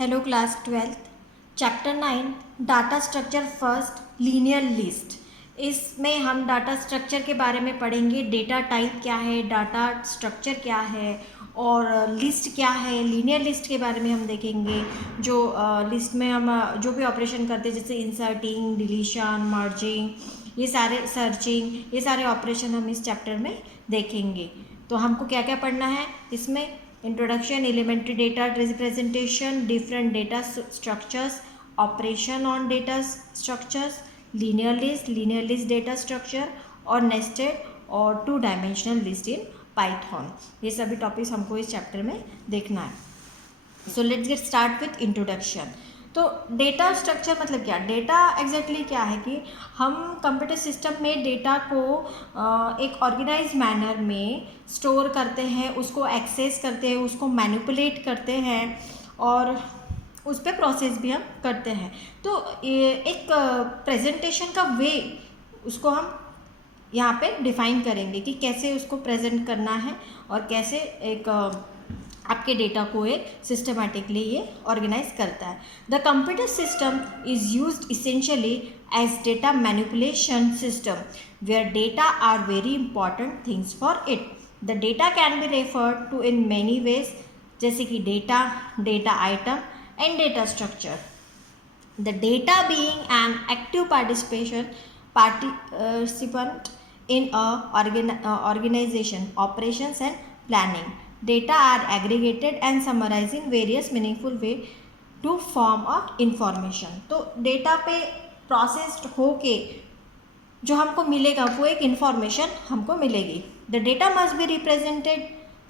Hello class 12th chapter 9 data structure first linear list. इसमें हम data structure के बारे में पढ़ेंगे। डेटा टाइप क्या है, डाटा स्ट्रक्चर क्या है और लिस्ट क्या है। लीनियर लिस्ट के बारे में हम देखेंगे। जो लिस्ट में हम जो भी ऑपरेशन करते हैं जैसे इंसर्टिंग, डिलीशन, मर्जिंग, ये सारे सर्चिंग, ये सारे ऑपरेशन हम इस चैप्टर में देखेंगे। तो हमको क्या क्या पढ़ना है इसमें? Introduction, elementary data representation, different data structures, operation on data structures, linear list data structure और नेस्टेड और 2 डायमेंशनल लिस्ट इन पाइथन। ये सभी टॉपिक्स हमको इस चैप्टर में देखना है। So let's get start with introduction. तो डेटा स्ट्रक्चर मतलब क्या? डेटा एग्जैक्टली क्या है कि हम कंप्यूटर सिस्टम में डेटा को एक ऑर्गेनाइज मैनर में स्टोर करते हैं, उसको एक्सेस करते हैं, उसको मैनिपुलेट करते हैं और उस पर प्रोसेस भी हम करते हैं। तो एक प्रेजेंटेशन का वे उसको हम यहाँ पे डिफाइन करेंगे कि कैसे उसको प्रेजेंट करना है और कैसे एक आपके डेटा को एक सिस्टमैटिकली ये ऑर्गेनाइज करता है। The computer system is used essentially as data manipulation system where data are very important things for it. The data can be referred to in many ways, जैसे कि data, data item and data structure. The data being an active participant in a organization, operations and planning. Data are aggregated and summarized in various meaningful way to form a information. तो data पे processed होके जो हमको मिलेगा वो एक information हमको मिलेगी। The data must be represented,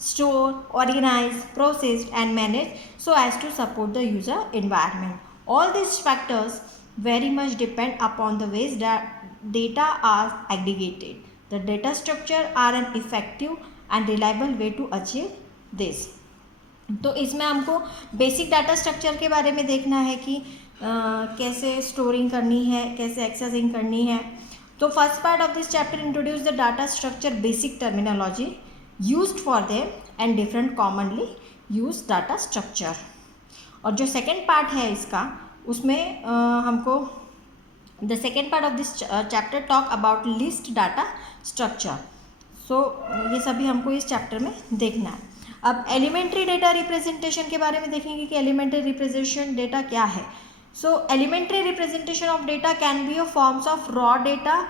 stored, organized, processed and managed so as to support the user environment. All these factors very much depend upon the ways that data are aggregated. The data structure are an effective and reliable way to achieve this. तो इसमें हमको basic data structure के बारे में देखना है कि कैसे स्टोरिंग करनी है, कैसे एक्सेसिंग करनी है। तो first part of this chapter introduce the data structure basic terminology used for them and different commonly used data structure। और जो सेकेंड पार्ट है इसका उसमें हमको the second part of this chapter talk about list data structure. So ये सभी हमको इस चैप्टर में देखना है। अब एलिमेंट्री डेटा रिप्रेजेंटेशन के बारे में देखेंगे कि एलिमेंट्री रिप्रेजेंटेशन डेटा क्या है। So elementary representation of data can be of forms of raw data,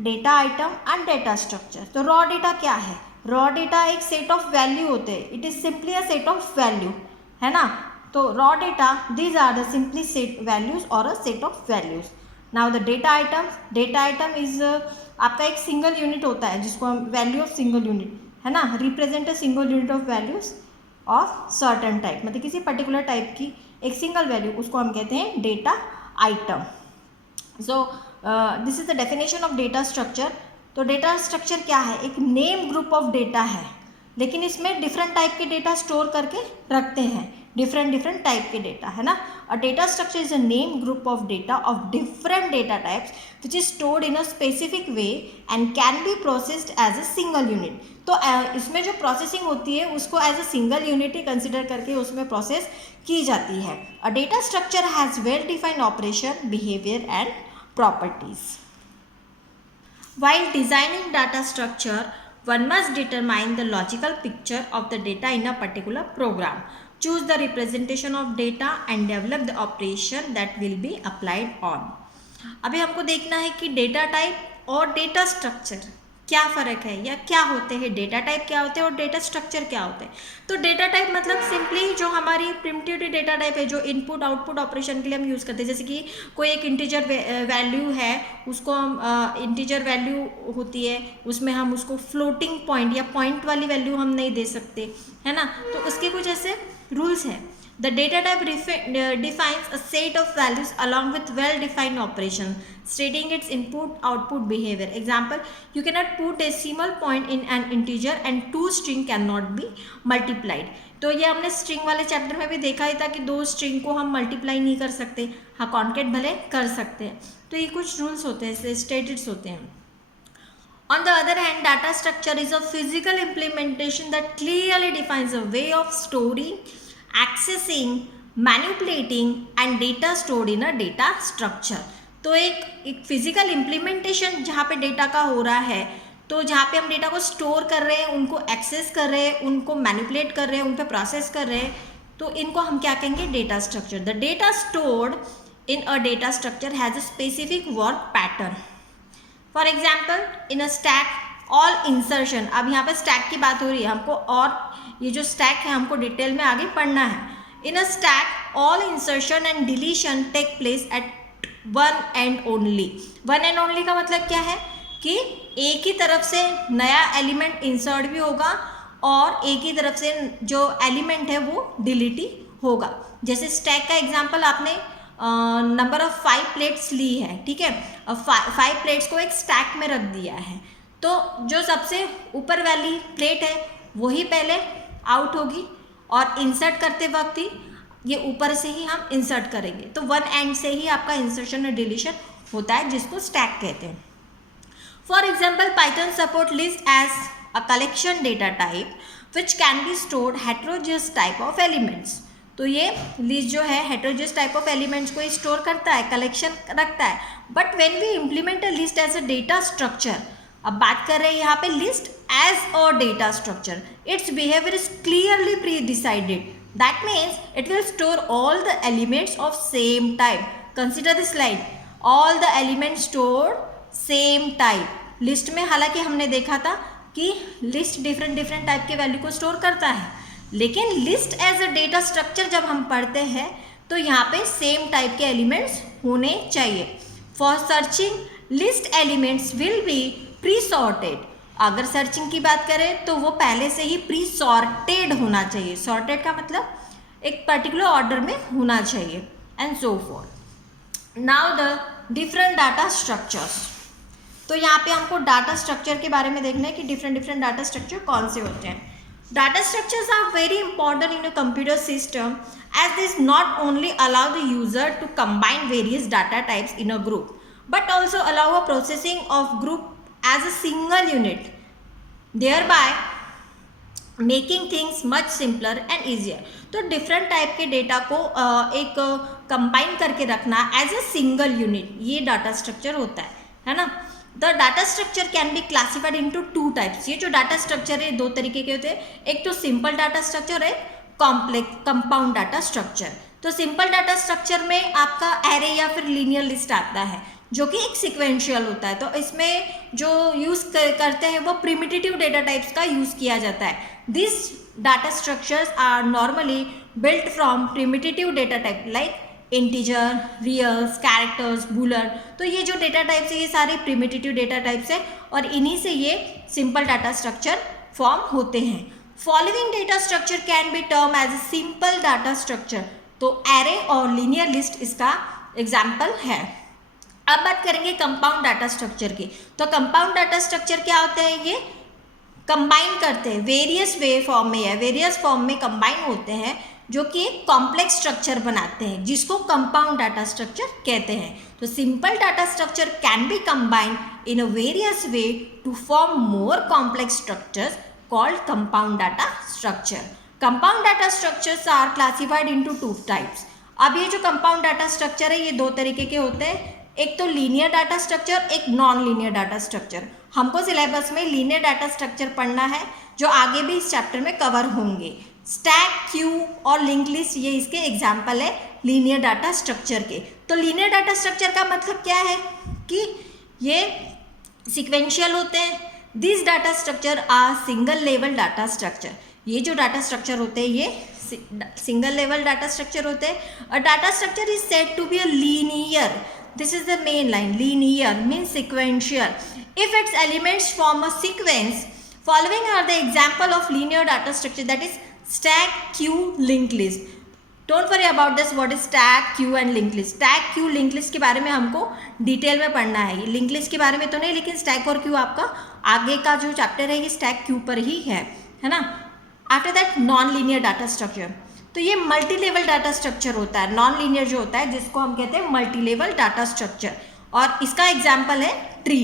data item and data structure. तो रॉ डेटा क्या है? रॉ डेटा एक सेट ऑफ वैल्यू होते हैं। It is simply a set of value, है ना। तो raw data, these are the simply set values और a set of values. Now the data item, data item is आपका एक single unit होता है जिसको हम वैल्यू ऑफ सिंगल यूनिट, है ना, represent a single unit of values of certain type, मतलब किसी पर्टिकुलर टाइप की एक सिंगल वैल्यू, उसको हम कहते हैं data item. So this is the definition of data structure. तो डेटा स्ट्रक्चर क्या है? एक नेम ग्रुप ऑफ डेटा है, लेकिन इसमें डिफरेंट टाइप के डेटा स्टोर करके रखते हैं, डिफरेंट टाइप के डेटा, है ना। A data structure is a name group of data of different data types which is stored in a specific way and can be processed as a single unit. तो इसमें जो processing होती है उसको as a single unit ही consider करके उसमें process की जाती है। A data structure has well defined operation, behaviour and properties. While designing data structure, one must determine the logical picture of the data in a particular program, choose the representation of data and develop the operation that will be applied on. अभी हमको देखना है कि data type और data structure क्या फ़र्क है या क्या होते हैं, डेटा टाइप क्या होते हैं और डेटा स्ट्रक्चर क्या होते हैं। तो डेटा टाइप मतलब सिंपली जो हमारी प्रिमिटिव डेटा टाइप है, जो इनपुट आउटपुट ऑपरेशन के लिए हम यूज़ करते हैं। जैसे कि कोई एक इंटीजर वैल्यू है, उसको हम इंटीजर वैल्यू होती है, उसमें हम उसको फ्लोटिंग पॉइंट या पॉइंट वाली वैल्यू हम नहीं दे सकते, है ना। तो उसके कुछ ऐसे रूल्स हैं। The data type defines a set of values along with well-defined operation, stating its input-output behavior. Example: you cannot put decimal point in an integer and two string cannot be multiplied. तो ये हमने string वाले chapter में भी देखा ही था कि दो स्ट्रिंग को हम मल्टीप्लाई नहीं कर सकते, हाँ कॉन्केट भले कर सकते हैं। तो ये कुछ रूल्स होते हैं, स्टेटेड्स होते हैं। On the other hand, data structure is a physical implementation that clearly defines a way of storing, accessing, manipulating and data stored in a data structure. तो एक फिजिकल इम्प्लीमेंटेशन जहाँ पे डेटा का हो रहा है, तो जहाँ पे हम डेटा को स्टोर कर रहे हैं, उनको एक्सेस कर रहे हैं, उनको मैनिपुलेट कर रहे हैं, उन पर प्रोसेस कर रहे हैं, तो इनको हम क्या कहेंगे, data structure. The data stored in a data structure has a specific work pattern. For example in a stack all insertion, अब यहाँ पे स्टैक की बात हो रही है हमको, और ये जो स्टैक है हमको डिटेल में आगे पढ़ना है। In a stack all insertion and deletion take place at one end only. One end only का मतलब क्या है कि एक ही तरफ से नया एलिमेंट इंसर्ट भी होगा और एक ही तरफ से जो एलिमेंट है वो डिलीट ही होगा। जैसे स्टैक का एग्जांपल आपने नंबर ऑफ 5 प्लेट्स ली है, ठीक है, अब 5 प्लेट्स को एक स्टैक में रख दिया है, तो जो सबसे ऊपर वाली प्लेट है वही पहले आउट होगी और इंसर्ट करते वक्त ही ये ऊपर से ही हम इंसर्ट करेंगे, तो वन एंड से ही आपका इंसर्शन और डिलीशन होता है, जिसको स्टैक कहते हैं। For example Python support list as a collection data type which can be stored heterogeneous type of elements. तो ये लिस्ट जो है हेटेरोजेनस टाइप ऑफ एलिमेंट्स को स्टोर करता है, कलेक्शन रखता है। But when we implement a list as a data structure, अब बात कर रहे हैं यहाँ पे list as a data structure, its behaviour is clearly pre decided. That means it will store all the elements of same type. Consider this line, all the elements store same type. List में हालांकि हमने देखा था कि list different type के value को store करता है, लेकिन list as a data structure जब हम पढ़ते हैं तो यहाँ पे सेम टाइप के एलिमेंट्स होने चाहिए। For searching list elements will be pre sorted. अगर सर्चिंग की बात करें तो वो पहले से ही प्री सॉर्टेड होना चाहिए। सॉर्टेड का मतलब एक पर्टिकुलर ऑर्डर में होना चाहिए, and so for. Now the different data structures. तो यहाँ पे हमको डाटा स्ट्रक्चर के बारे में देखना है कि डिफरेंट डाटा स्ट्रक्चर कौन से होते हैं। Data structures are very important in a computer system as this not only allow the user to combine various data types in a group but also allow a processing of group as a single unit, thereby making things much simpler and easier. तो different type के data को एक combine करके रखना as a single unit, ये data structure होता है ना। The data structure can be classified into 2 types. ये जो डाटा स्ट्रक्चर है 2 तरीके के होते हैं, एक तो सिंपल डाटा स्ट्रक्चर है, कॉम्प्लेक्स कंपाउंड डाटा स्ट्रक्चर। तो सिंपल डाटा स्ट्रक्चर में आपका एरे या फिर लीनियर लिस्ट आता है जो कि एक सिक्वेंशियल होता है। तो इसमें जो यूज़ करते हैं वो प्रिमिटिव डेटा टाइप्स का यूज़ किया जाता है। This data structures are normally built from primitive data type like integer, reals, characters, boolean. तो ये जो डेटा टाइप्स है ये सारे प्रिमिटिव डेटा टाइप्स है और इन्हीं से ये सिंपल डाटा स्ट्रक्चर फॉर्म होते हैं। Following data structure can be term as a simple data structure. तो एरे और लीनियर लिस्ट इसका एग्जाम्पल है। अब बात करेंगे कंपाउंड डाटा स्ट्रक्चर की। तो कंपाउंड डाटा स्ट्रक्चर क्या होते हैं, ये कंबाइन करते हैं, वेरियस वे फॉर्म में या वेरियस फॉर्म में कंबाइन होते हैं जो कि एक कॉम्प्लेक्स स्ट्रक्चर बनाते हैं, जिसको कंपाउंड डाटा स्ट्रक्चर कहते हैं। तो simple data structure can be combined in a various way to form more complex structures called compound data structure. Compound data structures are classified into 2 types. अब ये जो compound data structure है ये 2 तरीके के होते हैं, एक तो लीनियर डाटा स्ट्रक्चर, एक नॉन लीनियर डाटा स्ट्रक्चर। हमको सिलेबस में लीनियर डाटा स्ट्रक्चर पढ़ना है जो आगे भी इस चैप्टर में कवर होंगे। स्टैक, क्यू और लिंक लिस्ट ये इसके एग्जाम्पल है लीनियर डाटा स्ट्रक्चर के। तो लीनियर डाटा स्ट्रक्चर का मतलब क्या है कि ये सिक्वेंशियल होते हैं। This data structure are single level data structure. ये जो डाटा स्ट्रक्चर होते हैं ये सिंगल लेवल डाटा स्ट्रक्चर होते हैं। और data structure is said to be a linear. This is the main line. Linear means sequential if its elements form a sequence. Following are the example of linear data structure, that is stack, queue, linked list. Don't worry about this, what is stack, queue and linked list. Stack, queue, linked list के बारे में हमको detail में पढ़ना है। Link list के बारे में तो नहीं, लेकिन स्टैक और क्यू आपका आगे का जो चैप्टर है ये स्टैक क्यू पर ही है ना। After that non linear data structure. तो ये मल्टी लेवल डाटा स्ट्रक्चर होता है। नॉन लीनियर जो होता है जिसको हम कहते हैं मल्टी लेवल डाटा स्ट्रक्चर, और इसका एग्जाम्पल है ट्री।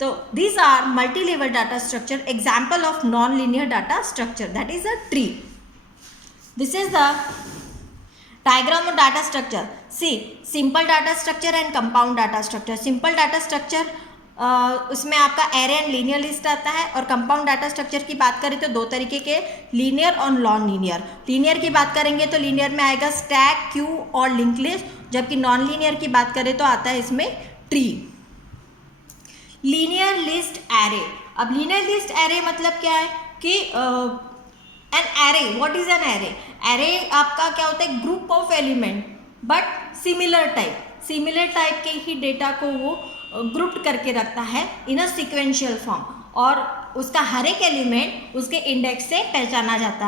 तो these are multi-level data structure, example of non-linear data structure, that is a tree. This is the diagram of data structure, see simple data structure and compound data structure. Simple data structure उसमें आपका array and linear list आता है, और compound data structure की बात करें तो दो तरीके के, लीनियर और नॉन लीनियर। लीनियर की बात करेंगे तो लीनियर में आएगा स्टैक, क्यू और लिंक लिस्ट, जबकि नॉन लीनियर की बात करें तो आता है इसमें ट्री। लीनियर लिस्ट एरे, अब लीनियर लिस्ट एरे मतलब क्या है कि an array, what is an array? Array आपका क्या होता है, group of element but similar type के ही डेटा को वो ग्रुप्ड करके रखता है इन अ सिक्वेंशियल फॉर्म, और उसका हर एक एलिमेंट उसके इंडेक्स से पहचाना जाता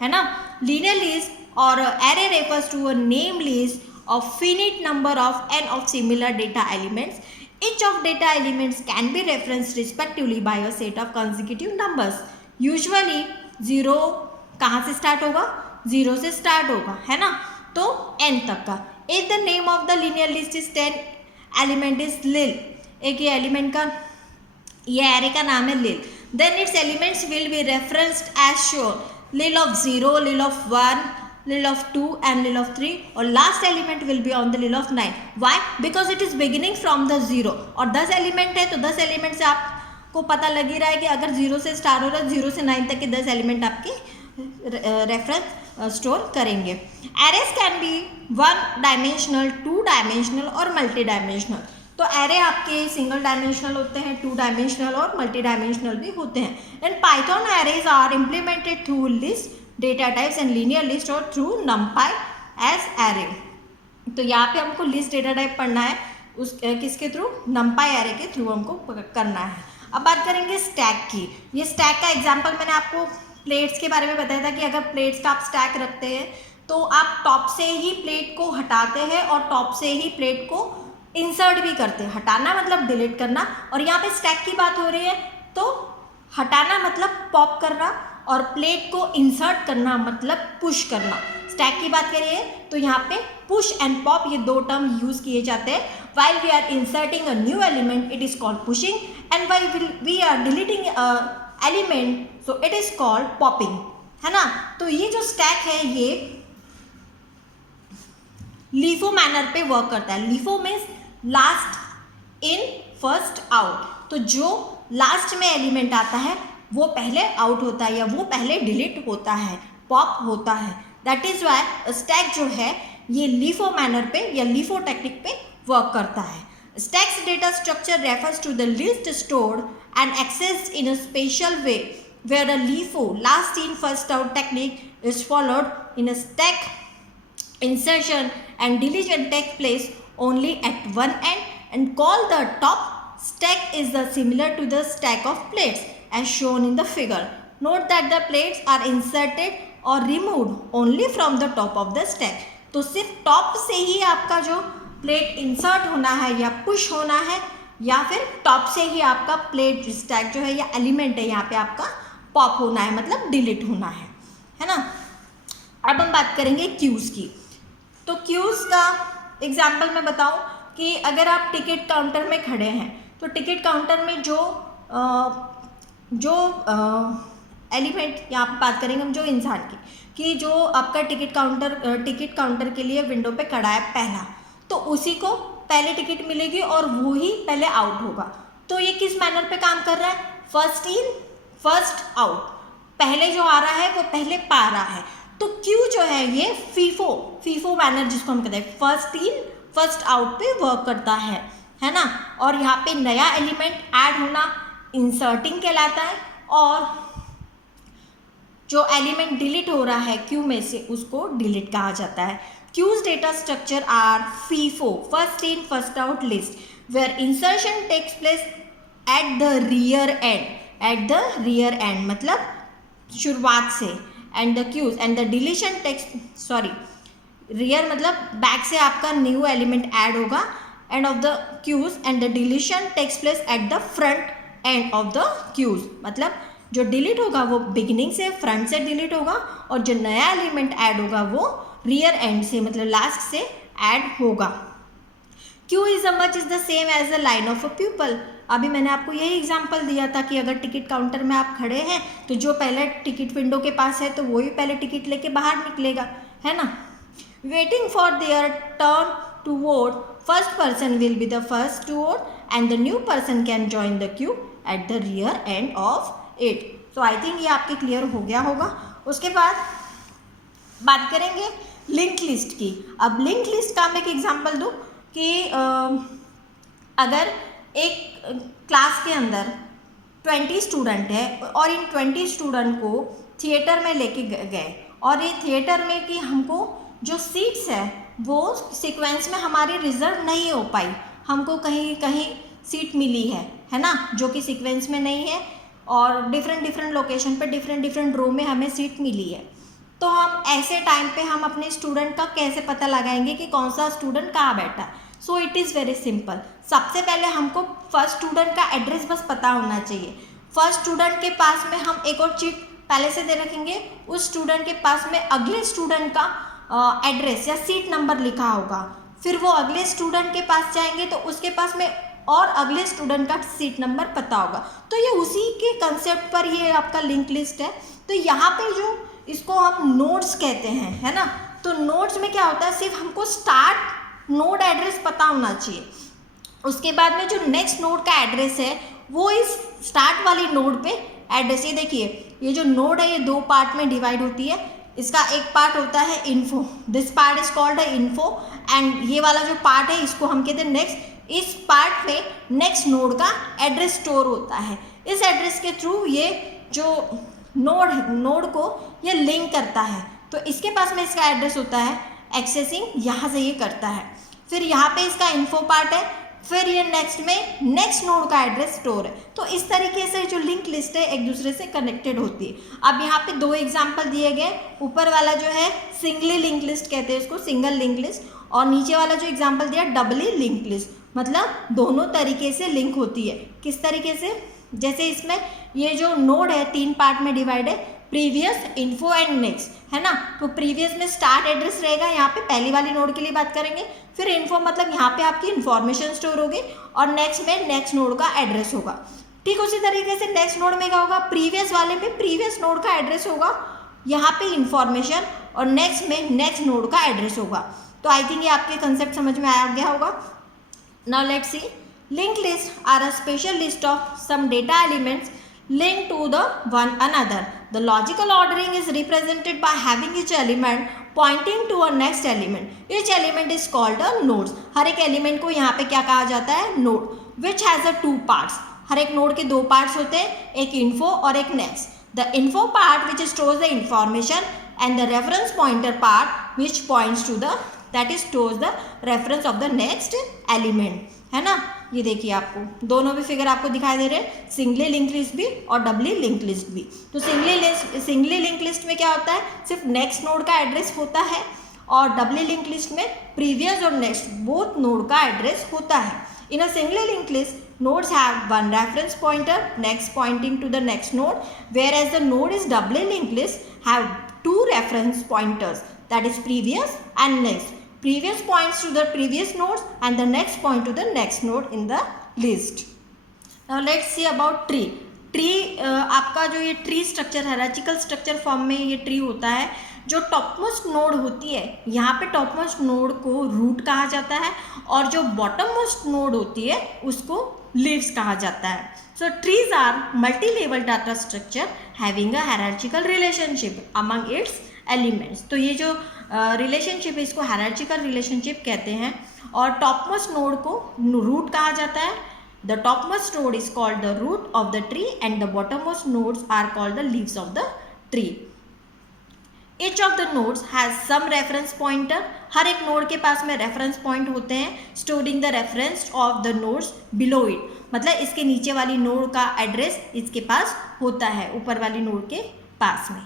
है ना। लीनियर लिस्ट और array refers to a name list of finite number of n of similar data elements. Each of data elements can be referenced respectively by a set of consecutive numbers. Usually 0 कहाँ से start होगा, 0 से start होगा, है ना, तो n तक का। If the name of the linear list is 10 element is lil, एक ये एलिमेंट का, ये एरे का नाम है lil, then its elements will be referenced as shown, lil of 0, lil of 1, lil of 2 and lil of 3, और last element will be on the lil of 9. Why? Because it is beginning from the 0, और 10 element है तो 10 element से आपको पता लग ही रहा है कि अगर 0 से स्टार्ट हो रहा है, 0 से 9 तक के 10 एलिमेंट आपके रेफरेंस स्टोर करेंगे। Arrays can be 1 dimensional, 2 dimensional और मल्टी डायमेंशनल। तो एरे आपके सिंगल डायमेंशनल होते हैं, 2 डायमेंशनल और मल्टी डायमेंशनल भी होते हैं। And Python arrays are implemented through list data types and linear list और थ्रू numpy एज एरे। तो यहाँ पे हमको लिस्ट डेटा टाइप पढ़ना है, उस किसके थ्रू, numpy एरे के थ्रू हमको करना है। अब बात करेंगे स्टैक की। ये स्टैक का एग्जांपल मैंने आपको प्लेट्स के बारे में बताया था कि अगर प्लेट्स का आप स्टैक रखते हैं तो आप टॉप से ही प्लेट को हटाते हैं और टॉप से ही प्लेट को इंसर्ट भी करते हैं। हटाना मतलब डिलीट करना, और यहाँ पे स्टैक की बात हो रही है तो हटाना मतलब पॉप करना, और प्लेट को इंसर्ट करना मतलब पुश करना। स्टैक की बात करिए तो यहाँ पे पुश एंड पॉप ये दो टर्म यूज किए जाते हैं। While we are inserting a new element it is called pushing, and while we are deleting element so it is called popping, है ना। तो ये जो स्टैक है ये लीफो मैनर पे वर्क करता है। LIFO means last in first out, तो जो लास्ट में एलिमेंट आता है वो पहले आउट होता है या वो पहले डिलीट होता है, पॉप होता है। दैट इज वाई स्टैक जो है ये लीफो मैनर पे या लीफो टेक्निक पे वर्क करता है। Stacks data structure refers to the list stored and accessed in a special way where a LIFO last in first out technique is followed in a stack insertion and deletion take place only at one end and call the top stack is the similar to the stack of plates as shown in the figure. Note that the plates are inserted or removed only from the top of the stack. तो सिर्फ top से ही आपका जो plate insert होना है या push होना है, या फिर टॉप से ही आपका प्लेट स्टैक जो है या एलिमेंट है यहाँ पे आपका पॉप होना है, मतलब डिलीट होना है ना। अब हम बात करेंगे क्यूज की। तो क्यूज का एग्जाम्पल मैं बताऊँ कि अगर आप टिकट काउंटर में खड़े हैं तो टिकट काउंटर में जो एलिमेंट, यहाँ पे बात करेंगे हम जो इंसान की, कि जो आपका टिकट काउंटर के लिए विंडो पे खड़ा है पहला, तो उसी को पहले टिकट मिलेगी और वो ही पहले आउट होगा। तो ये किस मैनर पे काम कर रहा है, फर्स्ट इन फर्स्ट आउट, पहले जो आ रहा है वो पहले पा रहा है। तो क्यू जो है ये फीफो मैनर जिसको हम कहते हैं, फर्स्ट इन फर्स्ट आउट पे वर्क करता है ना। और यहाँ पे नया एलिमेंट ऐड होना इंसर्टिंग कहलाता है, और जो एलिमेंट डिलीट हो रहा है क्यू में से उसको डिलीट कहा जाता है। Queues data structure are FIFO, first in first out list, where insertion takes place at the rear end मतलब शुरुआत से, and the queues and the deletion takes rear मतलब बैक से आपका न्यू एलिमेंट ऐड होगा, and of the queues and the deletion takes place at the front end of the queues, मतलब जो delete होगा वो बिगिनिंग से फ्रंट से डिलीट होगा, और जो नया एलिमेंट ऐड होगा वो रियर एंड से मतलब लास्ट से ऐड होगा। Queue is much is the same as the line of a people. अभी मैंने आपको यही एग्जांपल दिया था कि अगर टिकट काउंटर में आप खड़े हैं तो जो पहले टिकट विंडो के पास है तो वही पहले टिकट लेके बाहर निकलेगा, है ना। Waiting for their turn to vote, first person will be the first to vote and the new person can join the queue at the rear end of it. तो आई थिंक ये आपके clear हो गया होगा. उसके बाद बात करेंगे लिंक लिस्ट की. अब लिंक लिस्ट का मैं एक एग्जांपल दूँ कि अगर एक क्लास के अंदर 20 स्टूडेंट है और इन 20 स्टूडेंट को थिएटर में लेके गए और ये थिएटर में कि हमको जो सीट्स है वो सीक्वेंस में हमारी रिजर्व नहीं हो पाई, हमको कहीं कहीं सीट मिली है ना, जो कि सीक्वेंस में नहीं है और डिफरेंट लोकेशन पे डिफरेंट रो में हमें सीट मिली है. तो हम ऐसे टाइम पे हम अपने स्टूडेंट का कैसे पता लगाएंगे कि कौन सा स्टूडेंट कहाँ बैठा है. So it is very simple. सबसे पहले हमको फर्स्ट स्टूडेंट का एड्रेस बस पता होना चाहिए. फर्स्ट स्टूडेंट के पास में हम एक और चीट पहले से दे रखेंगे, उस स्टूडेंट के पास में अगले स्टूडेंट का एड्रेस या सीट नंबर लिखा होगा. फिर वो अगले स्टूडेंट के पास जाएंगे तो उसके पास में और अगले स्टूडेंट का सीट नंबर पता होगा. तो ये उसी के कंसेप्ट पर ये आपका लिंक लिस्ट है. तो यहाँ पे जो इसको हम नोड्स कहते हैं, है ना. तो नोड्स में क्या होता है, सिर्फ हमको स्टार्ट नोड एड्रेस पता होना चाहिए. उसके बाद में जो नेक्स्ट नोड का एड्रेस है वो इस स्टार्ट वाली नोड पे एड्रेस. ये देखिए ये जो नोड है ये दो पार्ट में डिवाइड होती है. इसका एक पार्ट होता है info, this part is called info and ये वाला जो पार्ट है इसको हम कहते हैं नेक्स्ट. इस पार्ट में नेक्स्ट नोड का एड्रेस स्टोर होता है. इस एड्रेस के थ्रू ये जो नोड को ये लिंक करता है. तो इसके पास में इसका एड्रेस होता है, एक्सेसिंग यहाँ से ये करता है. फिर यहाँ पे इसका इन्फो पार्ट है, फिर ये नेक्स्ट में नेक्स्ट नोड का एड्रेस स्टोर है. तो इस तरीके से जो लिंक लिस्ट है एक दूसरे से कनेक्टेड होती है. अब यहाँ पे दो एग्जांपल दिए गए. ऊपर वाला जो है सिंगली लिंक लिस्ट कहते हैं इसको, सिंगल लिंक लिस्ट, और नीचे वाला जो एग्जांपल दिया डबली लिंक लिस्ट, मतलब दोनों तरीके से लिंक होती है. किस तरीके से, जैसे इसमें ये जो नोड है 3 पार्ट में डिवाइड है, प्रीवियस, इन्फो एंड नेक्स्ट, है ना. तो प्रीवियस में स्टार्ट एड्रेस रहेगा, यहाँ पे पहली वाली नोड के लिए बात करेंगे. फिर इन्फो मतलब यहाँ पे आपकी इन्फॉर्मेशन स्टोर होगी और नेक्स्ट में नेक्स्ट नोड का एड्रेस होगा. ठीक उसी तरीके से नेक्स्ट नोड में क्या होगा, प्रीवियस वाले में प्रीवियस नोड का एड्रेस होगा, यहाँ पे इन्फॉर्मेशन, और नेक्स्ट में नेक्स्ट नोड का एड्रेस होगा. तो आई थिंक ये आपके कंसेप्ट समझ में आया गया होगा. Now let's see. Linked lists are a special list of some data elements linked to the one another. The logical ordering is represented by having each element pointing to a next element. Each element is called a nodes. हर एक element को यहाँ पे क्या कहा जाता है, node. Which has a 2 parts. हर एक node के 2 पार्ट्स होते हैं, एक इन्फो और एक next. The info part which stores the information and the reference pointer part which points to the, that is stores the reference of the next element, है ना. ये देखिए आपको दोनों भी फिगर आपको दिखाई दे रहे हैं, सिंगली लिंक लिस्ट भी और डबली लिंक लिस्ट भी. तो सिंगली लिंक लिस्ट में क्या होता है, सिर्फ नेक्स्ट नोड का एड्रेस होता है, और डबली लिंक लिस्ट में प्रीवियस और नेक्स्ट बोथ नोड का एड्रेस होता है. In a singly link list nodes have one reference pointer next pointing to the next node, whereas the node is doubly linked list have 2 reference pointers, that is previous and next. Previous points to the previous nodes and the next point to the next node in the list. Now let's see about tree. Tree आपका जो ये tree structure है, हायरार्चिकल structure form में ये tree होता है. जो topmost node होती है, यहाँ पे टॉपमोस्ट नोड को रूट कहा जाता है और जो बॉटम मोस्ट नोड होती है उसको लीव्स कहा जाता है. So trees are multi level data structure having a hierarchical relationship among its elements. तो ये जो रिलेशनशिप है इसको हायरार्चिकल रिलेशनशिप कहते हैं, और टॉपमोस्ट नोड को रूट कहा जाता है. The topmost node is called the root of the tree and the bottommost nodes are called the leaves of the tree. Each of the nodes has some reference pointer. हर एक node के पास में reference point होते हैं, storing the reference of the nodes below it. मतलब इसके नीचे वाली नोड का एड्रेस इसके पास होता है ऊपर वाली नोड के पास में.